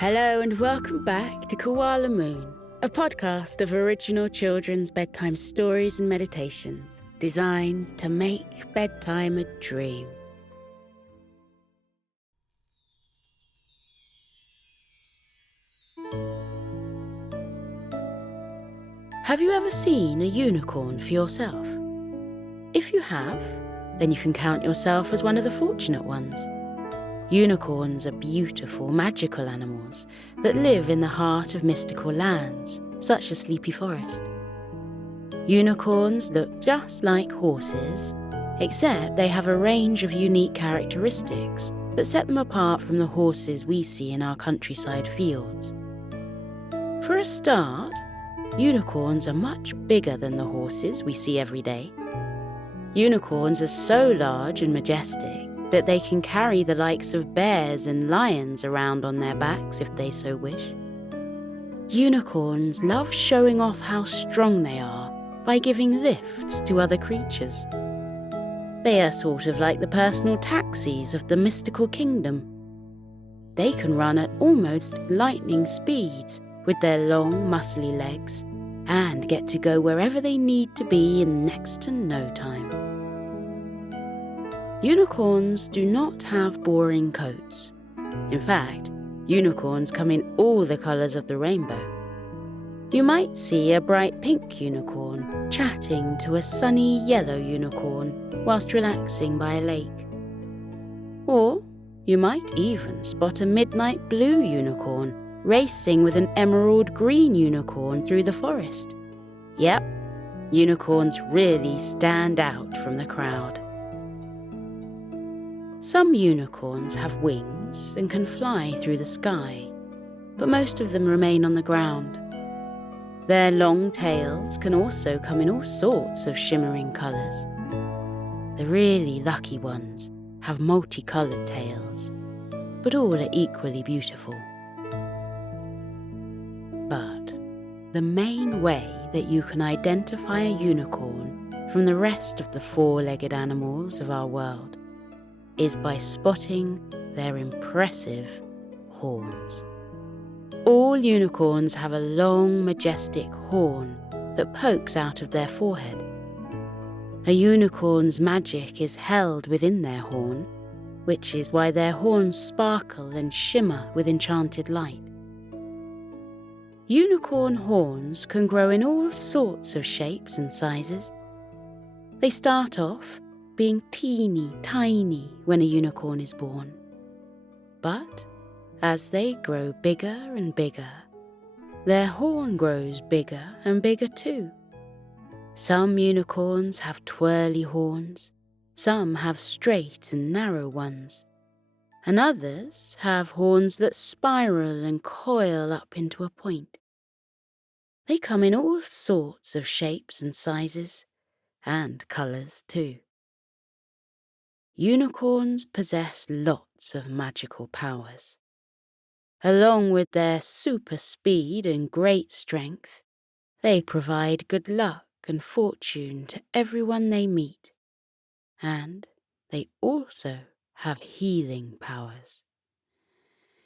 Hello and welcome back to Koala Moon, a podcast of original children's bedtime stories and meditations designed to make bedtime a dream. Have you ever seen a unicorn for yourself? If you have, then you can count yourself as one of the fortunate ones. Unicorns are beautiful, magical animals that live in the heart of mystical lands, such as Sleepy Forest. Unicorns look just like horses, except they have a range of unique characteristics that set them apart from the horses we see in our countryside fields. For a start, unicorns are much bigger than the horses we see every day. Unicorns are so large and majestic that they can carry the likes of bears and lions around on their backs if they so wish. Unicorns love showing off how strong they are by giving lifts to other creatures. They are sort of like the personal taxis of the mystical kingdom. They can run at almost lightning speeds with their long, muscly legs and get to go wherever they need to be in next to no time. Unicorns do not have boring coats. In fact, unicorns come in all the colours of the rainbow. You might see a bright pink unicorn chatting to a sunny yellow unicorn whilst relaxing by a lake. Or you might even spot a midnight blue unicorn racing with an emerald green unicorn through the forest. Yep, unicorns really stand out from the crowd. Some unicorns have wings and can fly through the sky, but most of them remain on the ground. Their long tails can also come in all sorts of shimmering colours. The really lucky ones have multicoloured tails, but all are equally beautiful. But the main way that you can identify a unicorn from the rest of the four-legged animals of our world is by spotting their impressive horns. All unicorns have a long, majestic horn that pokes out of their forehead. A unicorn's magic is held within their horn, which is why their horns sparkle and shimmer with enchanted light. Unicorn horns can grow in all sorts of shapes and sizes. They start off being teeny tiny when a unicorn is born. But as they grow bigger and bigger, their horn grows bigger and bigger too. Some unicorns have twirly horns, some have straight and narrow ones, and others have horns that spiral and coil up into a point. They come in all sorts of shapes and sizes, and colours too. Unicorns possess lots of magical powers. Along with their super speed and great strength, they provide good luck and fortune to everyone they meet. And they also have healing powers.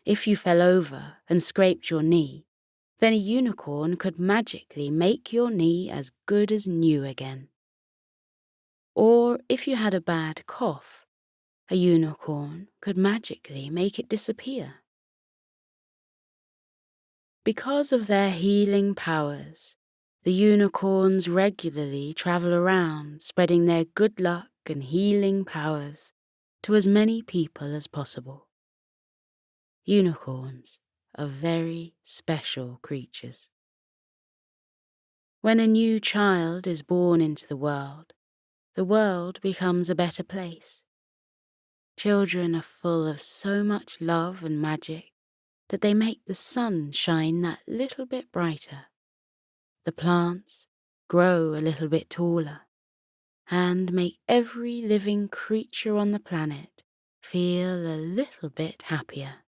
If you fell over and scraped your knee, then a unicorn could magically make your knee as good as new again. Or if you had a bad cough, a unicorn could magically make it disappear. Because of their healing powers, the unicorns regularly travel around spreading their good luck and healing powers to as many people as possible. Unicorns are very special creatures. When a new child is born into the world becomes a better place. Children are full of so much love and magic that they make the sun shine that little bit brighter. The plants grow a little bit taller and make every living creature on the planet feel a little bit happier.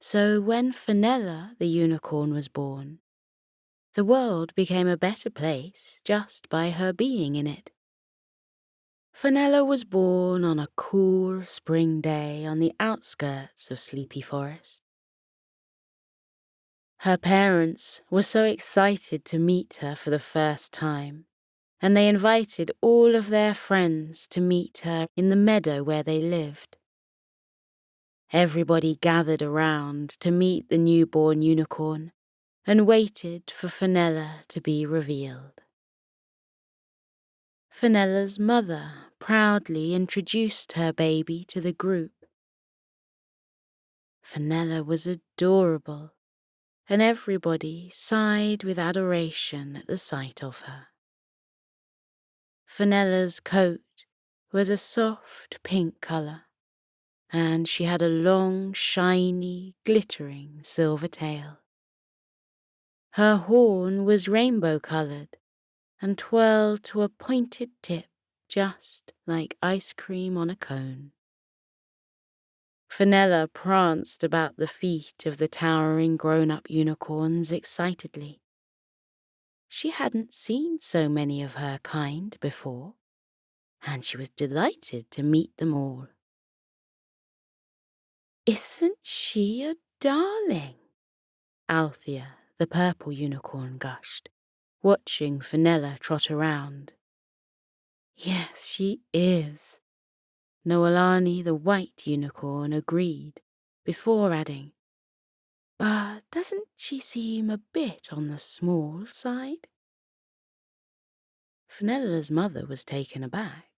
So when Fenella the unicorn was born, the world became a better place just by her being in it. Fenella was born on a cool spring day on the outskirts of Sleepy Forest. Her parents were so excited to meet her for the first time, and they invited all of their friends to meet her in the meadow where they lived. Everybody gathered around to meet the newborn unicorn and waited for Fenella to be revealed. Fenella's mother proudly introduced her baby to the group. Fenella was adorable, and everybody sighed with adoration at the sight of her. Fenella's coat was a soft pink colour, and she had a long, shiny, glittering silver tail. Her horn was rainbow-coloured and twirled to a pointed tip just like ice cream on a cone. Fenella pranced about the feet of the towering grown-up unicorns excitedly. She hadn't seen so many of her kind before, and she was delighted to meet them all. "Isn't she a darling?" Althea, the purple unicorn, gushed, watching Fenella trot around. "Yes, she is," Noelani, the white unicorn, agreed, before adding, "But doesn't she seem a bit on the small side?" Fenella's mother was taken aback.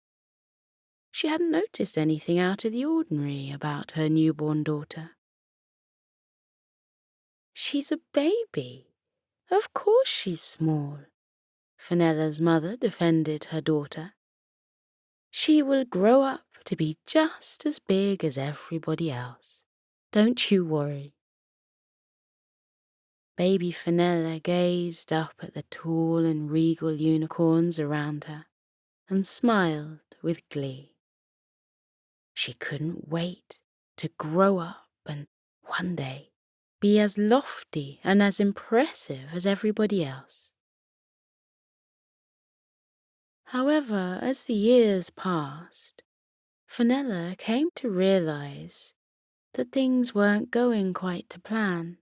She hadn't noticed anything out of the ordinary about her newborn daughter. "She's a baby. Of course she's small," Fenella's mother defended her daughter. "She will grow up to be just as big as everybody else. Don't you worry." Baby Fenella gazed up at the tall and regal unicorns around her and smiled with glee. She couldn't wait to grow up and one day be as lofty and as impressive as everybody else. However, as the years passed, Fenella came to realize that things weren't going quite to plan.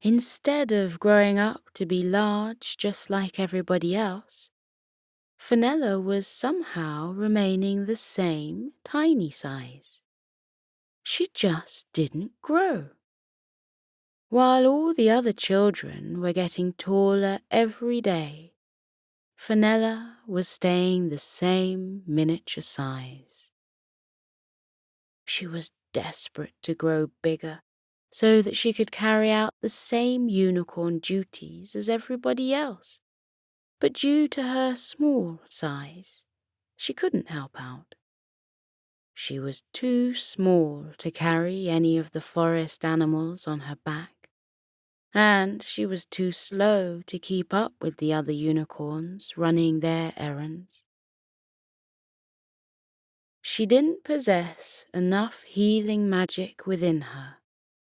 Instead of growing up to be large just like everybody else, Fenella was somehow remaining the same tiny size. She just didn't grow. While all the other children were getting taller every day, Fenella was staying the same miniature size. She was desperate to grow bigger so that she could carry out the same unicorn duties as everybody else. But due to her small size, she couldn't help out. She was too small to carry any of the forest animals on her back, and she was too slow to keep up with the other unicorns running their errands. She didn't possess enough healing magic within her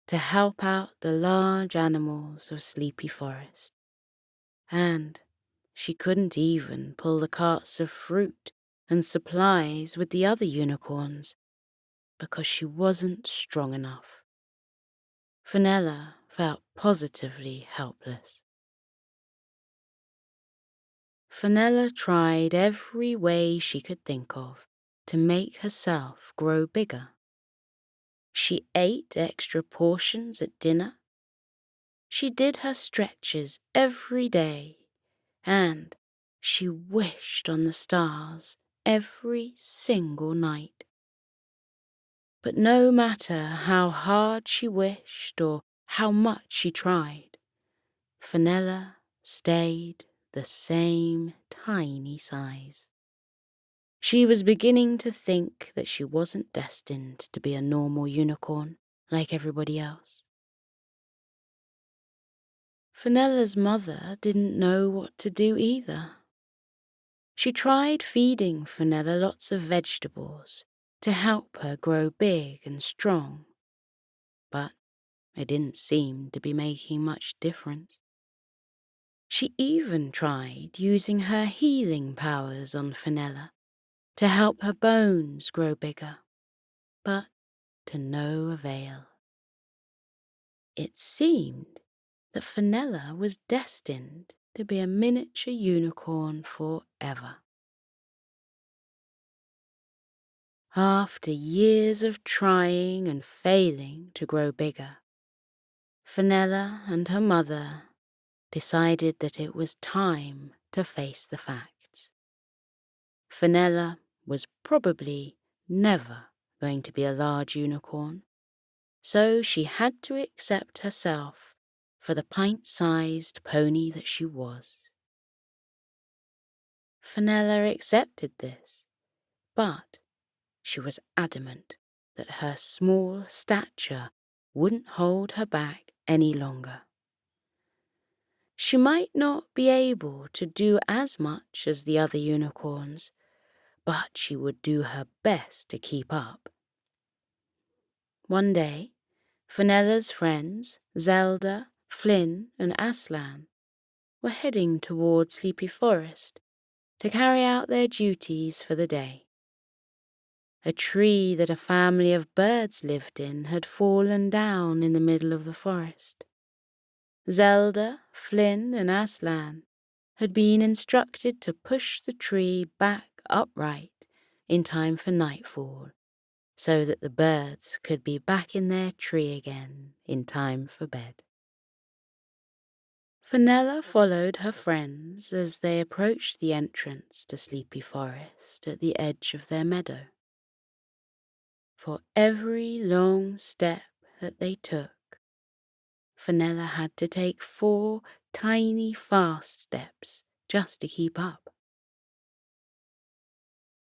to help out the large animals of Sleepy Forest, and she couldn't even pull the carts of fruit and supplies with the other unicorns because she wasn't strong enough. Fenella felt positively helpless. Fenella tried every way she could think of to make herself grow bigger. She ate extra portions at dinner. She did her stretches every day, and she wished on the stars every single night. But no matter how hard she wished or how much she tried, Fenella stayed the same tiny size. She was beginning to think that she wasn't destined to be a normal unicorn like everybody else. Fenella's mother didn't know what to do either. She tried feeding Fenella lots of vegetables to help her grow big and strong, but it didn't seem to be making much difference. She even tried using her healing powers on Fenella to help her bones grow bigger, but to no avail. It seemed that Fenella was destined to be a miniature unicorn forever. After years of trying and failing to grow bigger, Fenella and her mother decided that it was time to face the facts. Fenella was probably never going to be a large unicorn, so she had to accept herself for the pint-sized pony that she was. Fenella accepted this, but she was adamant that her small stature wouldn't hold her back any longer. She might not be able to do as much as the other unicorns, but she would do her best to keep up. One day, Fenella's friends, Zelda, Flynn, and Aslan, were heading towards Sleepy Forest to carry out their duties for the day. A tree that a family of birds lived in had fallen down in the middle of the forest. Zelda, Flynn, and Aslan had been instructed to push the tree back upright in time for nightfall, so that the birds could be back in their tree again in time for bed. Fenella followed her friends as they approached the entrance to Sleepy Forest at the edge of their meadow. For every long step that they took, Fenella had to take 4 tiny fast steps just to keep up.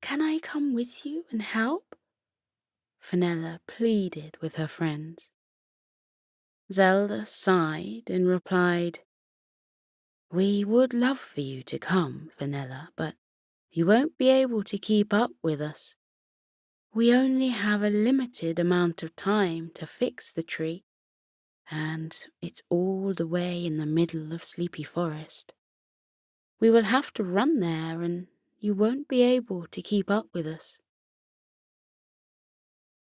"Can I come with you and help?" Fenella pleaded with her friends. Zelda sighed and replied, "We would love for you to come, Fenella, but you won't be able to keep up with us. We only have a limited amount of time to fix the tree, and it's all the way in the middle of Sleepy Forest. We will have to run there, and you won't be able to keep up with us."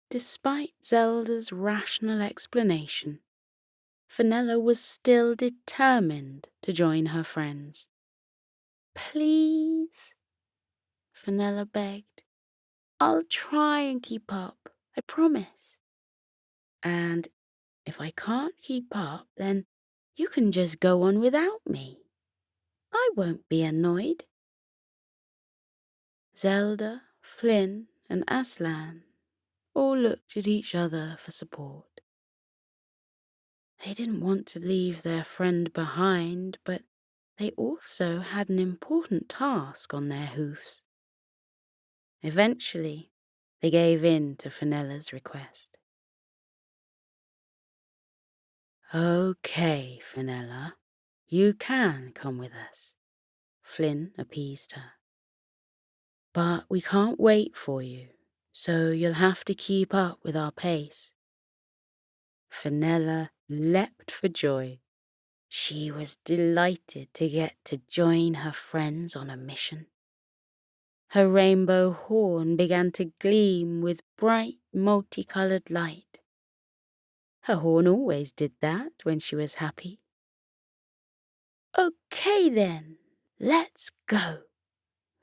Despite Zelda's rational explanation, Fenella was still determined to join her friends. "Please," Fenella begged. "I'll try and keep up, I promise. And if I can't keep up, then you can just go on without me. I won't be annoyed." Zelda, Flynn, and Aslan all looked at each other for support. They didn't want to leave their friend behind, but they also had an important task on their hoofs. Eventually, they gave in to Fenella's request. "Okay, Fenella, you can come with us," Flynn appeased her. "But we can't wait for you, so you'll have to keep up with our pace." Fenella leapt for joy. She was delighted to get to join her friends on a mission. Her rainbow horn began to gleam with bright, multicolored light. Her horn always did that when she was happy. "Okay then, let's go,"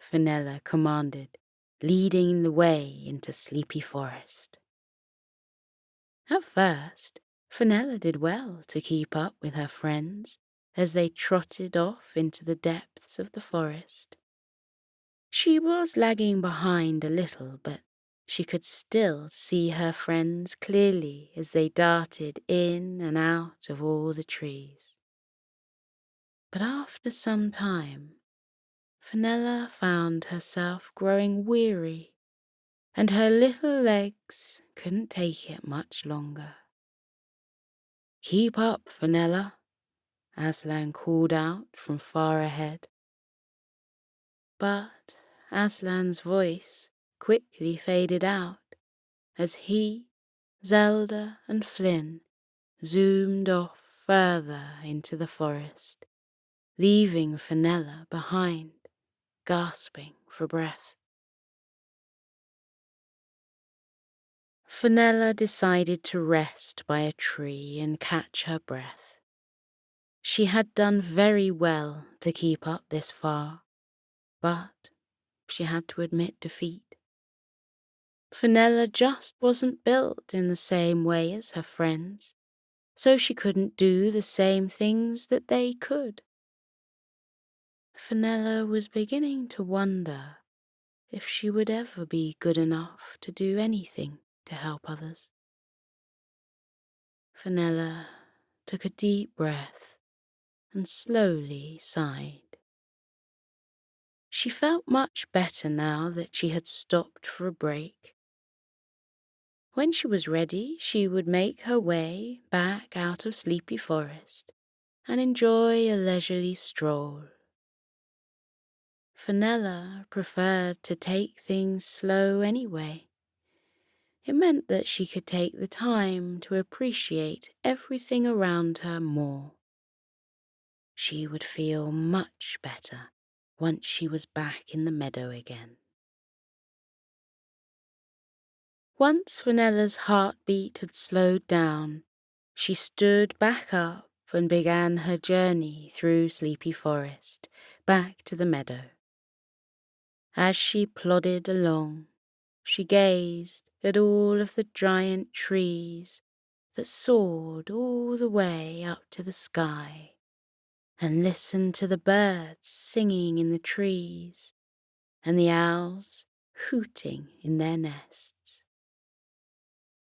Fenella commanded, leading the way into Sleepy Forest. At first, Fenella did well to keep up with her friends as they trotted off into the depths of the forest. She was lagging behind a little, but she could still see her friends clearly as they darted in and out of all the trees. But after some time, Fenella found herself growing weary, and her little legs couldn't take it much longer. "Keep up, Fenella," Aslan called out from far ahead. But Aslan's voice quickly faded out as he, Zelda, and Flynn zoomed off further into the forest, leaving Fenella behind, gasping for breath. Fenella decided to rest by a tree and catch her breath. She had done very well to keep up this far, but she had to admit defeat. Fenella just wasn't built in the same way as her friends, so she couldn't do the same things that they could. Fenella was beginning to wonder if she would ever be good enough to do anything to help others. Fenella took a deep breath and slowly sighed. She felt much better now that she had stopped for a break. When she was ready, she would make her way back out of Sleepy Forest and enjoy a leisurely stroll. Fenella preferred to take things slow anyway. It meant that she could take the time to appreciate everything around her more. She would feel much better once she was back in the meadow again. Once Fenella's heartbeat had slowed down, she stood back up and began her journey through Sleepy Forest, back to the meadow. As she plodded along, she gazed at all of the giant trees that soared all the way up to the sky, and listened to the birds singing in the trees and the owls hooting in their nests.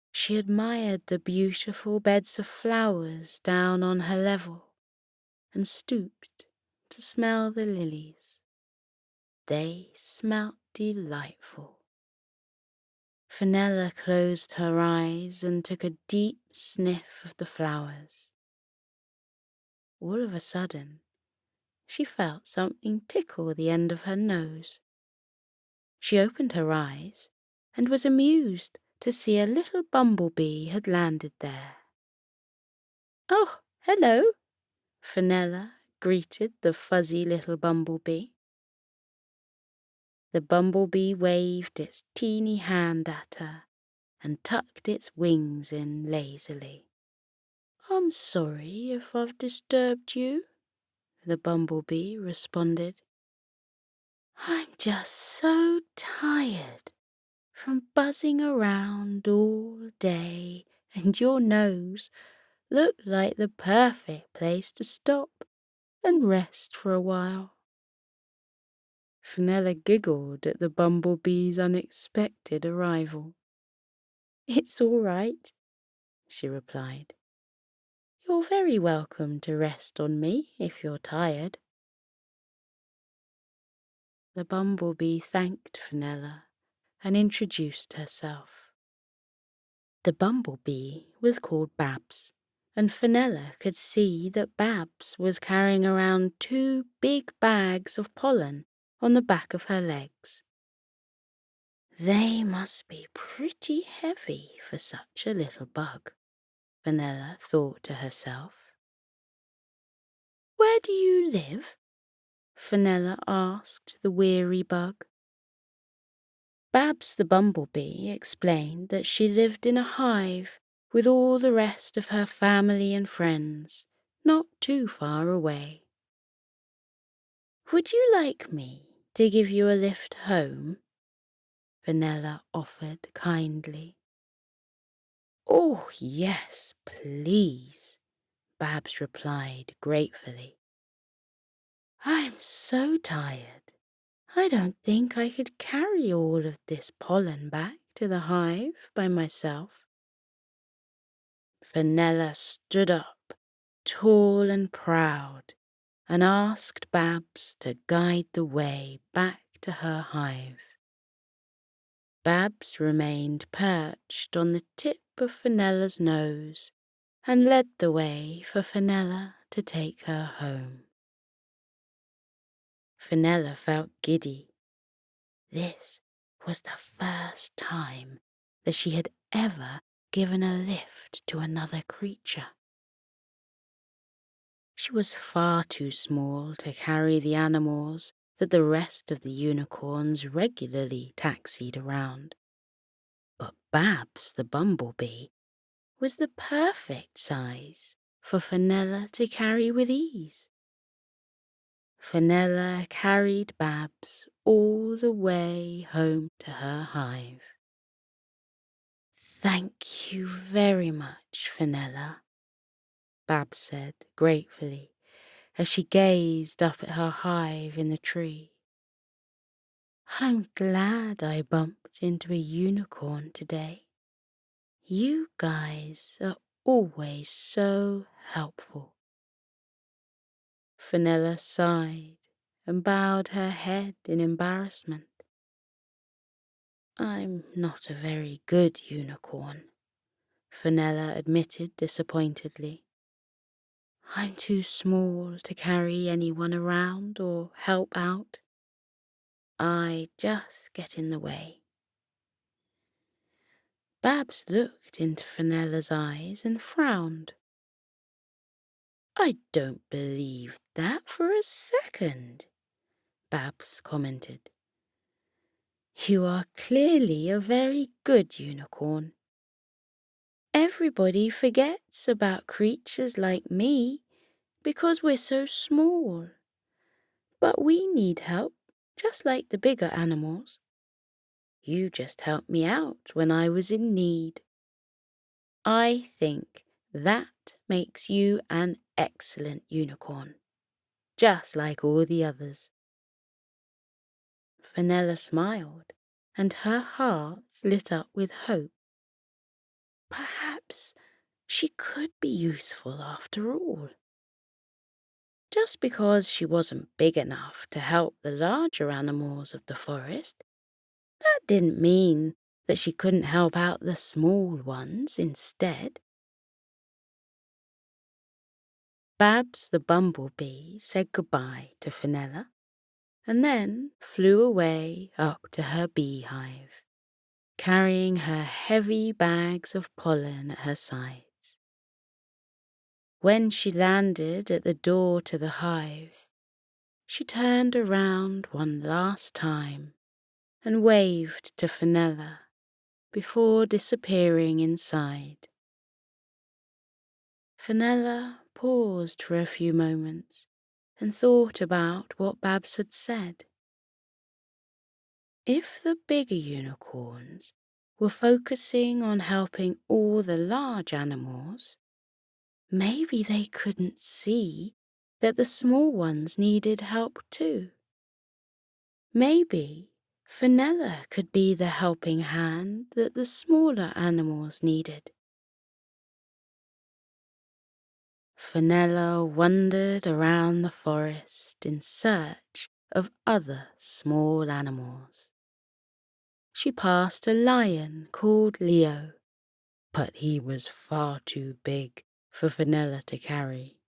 She admired the beautiful beds of flowers down on her level and stooped to smell the lilies. They smelt delightful. Fenella closed her eyes and took a deep sniff of the flowers. All of a sudden, she felt something tickle the end of her nose. She opened her eyes and was amused to see a little bumblebee had landed there. "Oh, hello," Fenella greeted the fuzzy little bumblebee. The bumblebee waved its teeny hand at her and tucked its wings in lazily. "I'm sorry if I've disturbed you," the bumblebee responded. "I'm just so tired from buzzing around all day, and your nose looked like the perfect place to stop and rest for a while." Fenella giggled at the bumblebee's unexpected arrival. "It's all right," she replied. "You're very welcome to rest on me if you're tired." The bumblebee thanked Fenella and introduced herself. The bumblebee was called Babs, and Fenella could see that Babs was carrying around 2 big bags of pollen on the back of her legs. They must be pretty heavy for such a little bug, Fenella thought to herself. "Where do you live?" Fenella asked the weary bug. Babs the bumblebee explained that she lived in a hive with all the rest of her family and friends, not too far away. "Would you like me to give you a lift home?" Fenella offered kindly. "Oh, yes, please," Babs replied gratefully. "I'm so tired. I don't think I could carry all of this pollen back to the hive by myself." Fenella stood up, tall and proud, and asked Babs to guide the way back to her hive. Babs remained perched on the tip of Fenella's nose and led the way for Fenella to take her home. Fenella felt giddy. This was the first time that she had ever given a lift to another creature. She was far too small to carry the animals that the rest of the unicorns regularly taxied around. But Babs the bumblebee was the perfect size for Fenella to carry with ease. Fenella carried Babs all the way home to her hive. "Thank you very much, Fenella," Babs said gratefully as she gazed up at her hive in the tree. "I'm glad I bumped into a unicorn today. You guys are always so helpful." Fenella sighed and bowed her head in embarrassment. "I'm not a very good unicorn," Fenella admitted disappointedly. "I'm too small to carry anyone around or help out. I just get in the way." Babs looked into Fenella's eyes and frowned. "I don't believe that for a second," Babs commented. "You are clearly a very good unicorn. Everybody forgets about creatures like me because we're so small. But we need help, just like the bigger animals. You just helped me out when I was in need. I think that makes you an excellent unicorn, just like all the others." Fenella smiled, and her heart lit up with hope. Perhaps she could be useful after all. Just because she wasn't big enough to help the larger animals of the forest, that didn't mean that she couldn't help out the small ones instead. Babs the bumblebee said goodbye to Fenella and then flew away up to her beehive, carrying her heavy bags of pollen at her sides. When she landed at the door to the hive, she turned around one last time and waved to Fenella before disappearing inside. Fenella paused for a few moments and thought about what Babs had said. If the bigger unicorns were focusing on helping all the large animals, maybe they couldn't see that the small ones needed help too. Maybe Fenella could be the helping hand that the smaller animals needed. Fenella wandered around the forest in search of other small animals. She passed a lion called Leo, but he was far too big for Fenella to carry.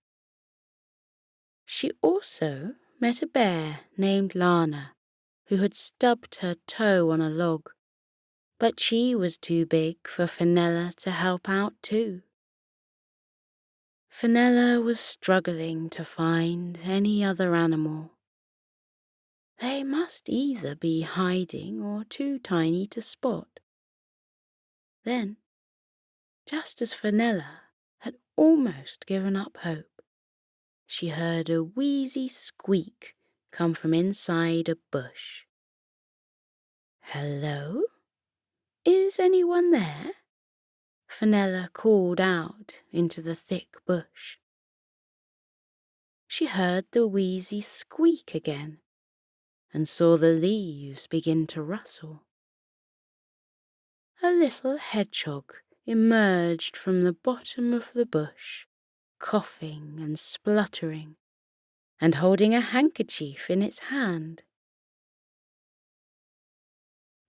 She also met a bear named Lana, who had stubbed her toe on a log, but she was too big for Fenella to help out too. Fenella was struggling to find any other animal. They must either be hiding or too tiny to spot. Then, just as Fenella had almost given up hope, she heard a wheezy squeak come from inside a bush. "Hello? Is anyone there?" Fenella called out into the thick bush. She heard the wheezy squeak again and saw the leaves begin to rustle. A little hedgehog emerged from the bottom of the bush, coughing and spluttering, and holding a handkerchief in its hand.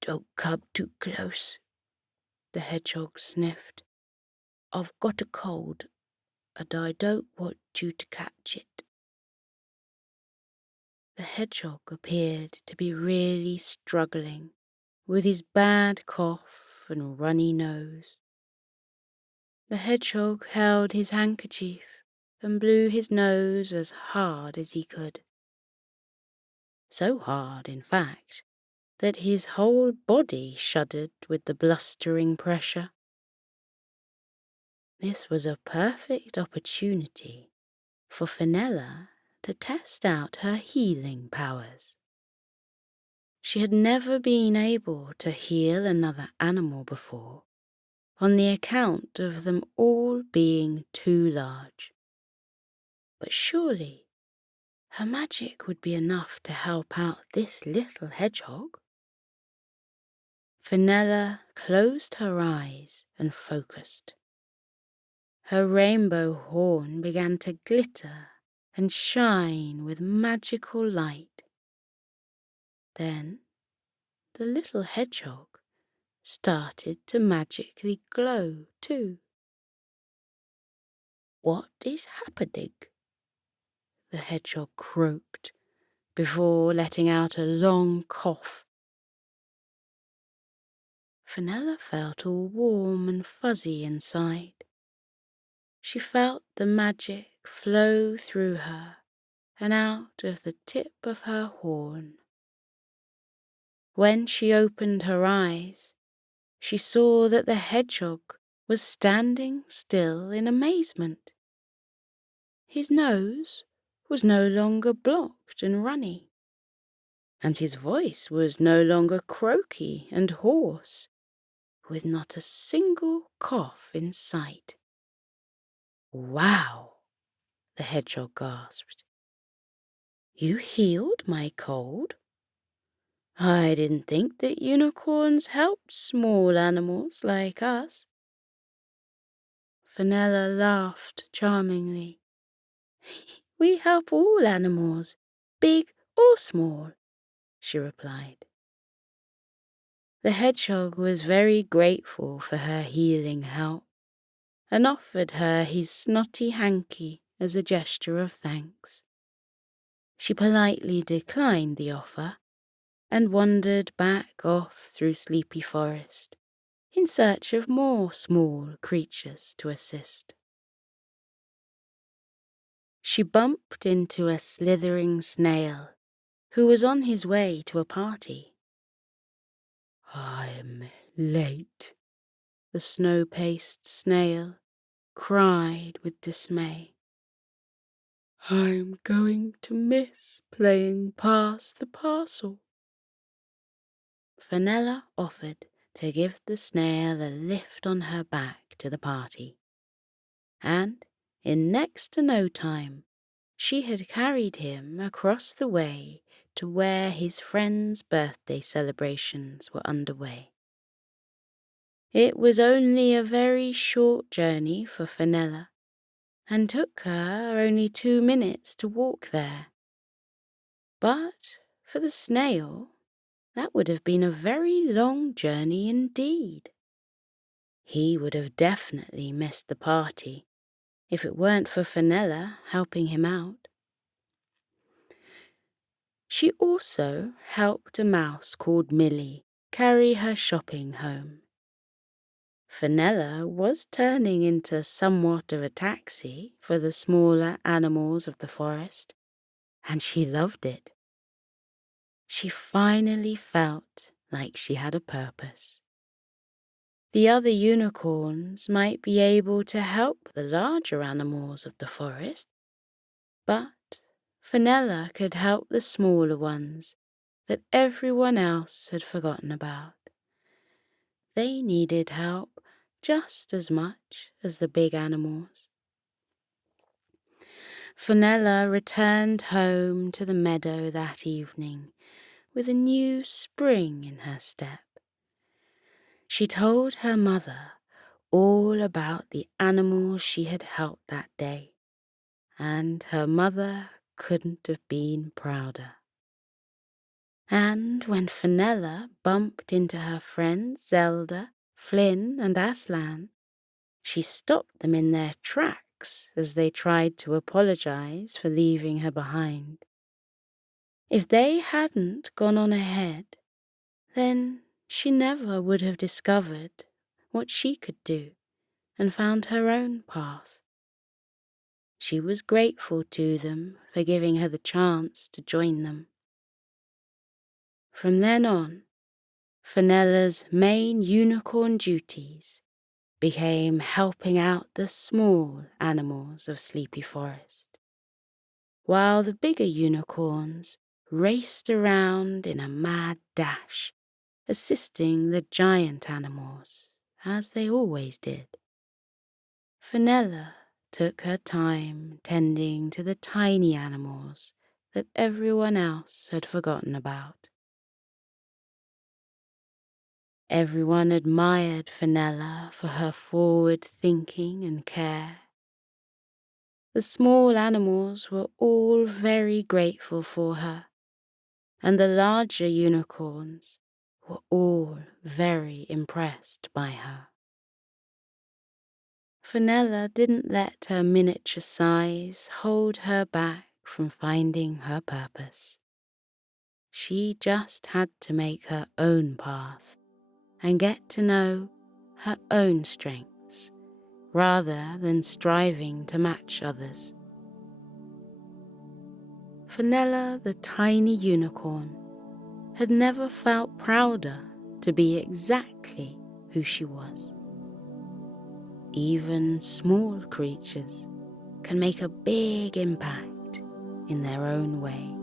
"Don't come too close," the hedgehog sniffed. "I've got a cold, and I don't want you to catch it." The hedgehog appeared to be really struggling with his bad cough and runny nose. The hedgehog held his handkerchief and blew his nose as hard as he could. So hard, in fact, that his whole body shuddered with the blustering pressure. This was a perfect opportunity for Fenella to test out her healing powers. She had never been able to heal another animal before, on the account of them all being too large. But surely her magic would be enough to help out this little hedgehog. Fenella closed her eyes and focused. Her rainbow horn began to glitter and shine with magical light. Then the little hedgehog started to magically glow too. "What is happening?" the hedgehog croaked before letting out a long cough. Fenella felt all warm and fuzzy inside. She felt the magic flow through her and out of the tip of her horn. When she opened her eyes, she saw that the hedgehog was standing still in amazement. His nose was no longer blocked and runny, and his voice was no longer croaky and hoarse, with not a single cough in sight. "Wow!" the hedgehog gasped. "You healed my cold? I didn't think that unicorns helped small animals like us." Fenella laughed charmingly. "We help all animals, big or small," she replied. The hedgehog was very grateful for her healing help and offered her his snotty hanky as a gesture of thanks. She politely declined the offer and wandered back off through Sleepy Forest in search of more small creatures to assist. She bumped into a slithering snail who was on his way to a party. "I'm late," the snow-paced snail cried with dismay. "I'm going to miss playing pass the parcel." Fenella offered to give the snail a lift on her back to the party, and in next to no time she had carried him across the way to where his friends' birthday celebrations were underway. It was only a very short journey for Fenella, and took her only 2 minutes to walk there. But for the snail, that would have been a very long journey indeed. He would have definitely missed the party if it weren't for Fenella helping him out. She also helped a mouse called Millie carry her shopping home. Fenella was turning into somewhat of a taxi for the smaller animals of the forest, and she loved it. She finally felt like she had a purpose. The other unicorns might be able to help the larger animals of the forest, but Fenella could help the smaller ones that everyone else had forgotten about. They needed help just as much as the big animals. Fenella returned home to the meadow that evening with a new spring in her step. She told her mother all about the animals she had helped that day, and her mother couldn't have been prouder. And when Fenella bumped into her friends Zelda, Flynn, and Aslan, she stopped them in their tracks as they tried to apologize for leaving her behind. If they hadn't gone on ahead, then she never would have discovered what she could do and found her own path. She was grateful to them for giving her the chance to join them. From then on, Fenella's main unicorn duties became helping out the small animals of Sleepy Forest, while the bigger unicorns raced around in a mad dash, assisting the giant animals, as they always did. Fenella took her time tending to the tiny animals that everyone else had forgotten about. Everyone admired Fenella for her forward thinking and care. The small animals were all very grateful for her, and the larger unicorns were all very impressed by her. Fenella didn't let her miniature size hold her back from finding her purpose. She just had to make her own path and get to know her own strengths rather than striving to match others. Fenella, the tiny unicorn, had never felt prouder to be exactly who she was. Even small creatures can make a big impact in their own way.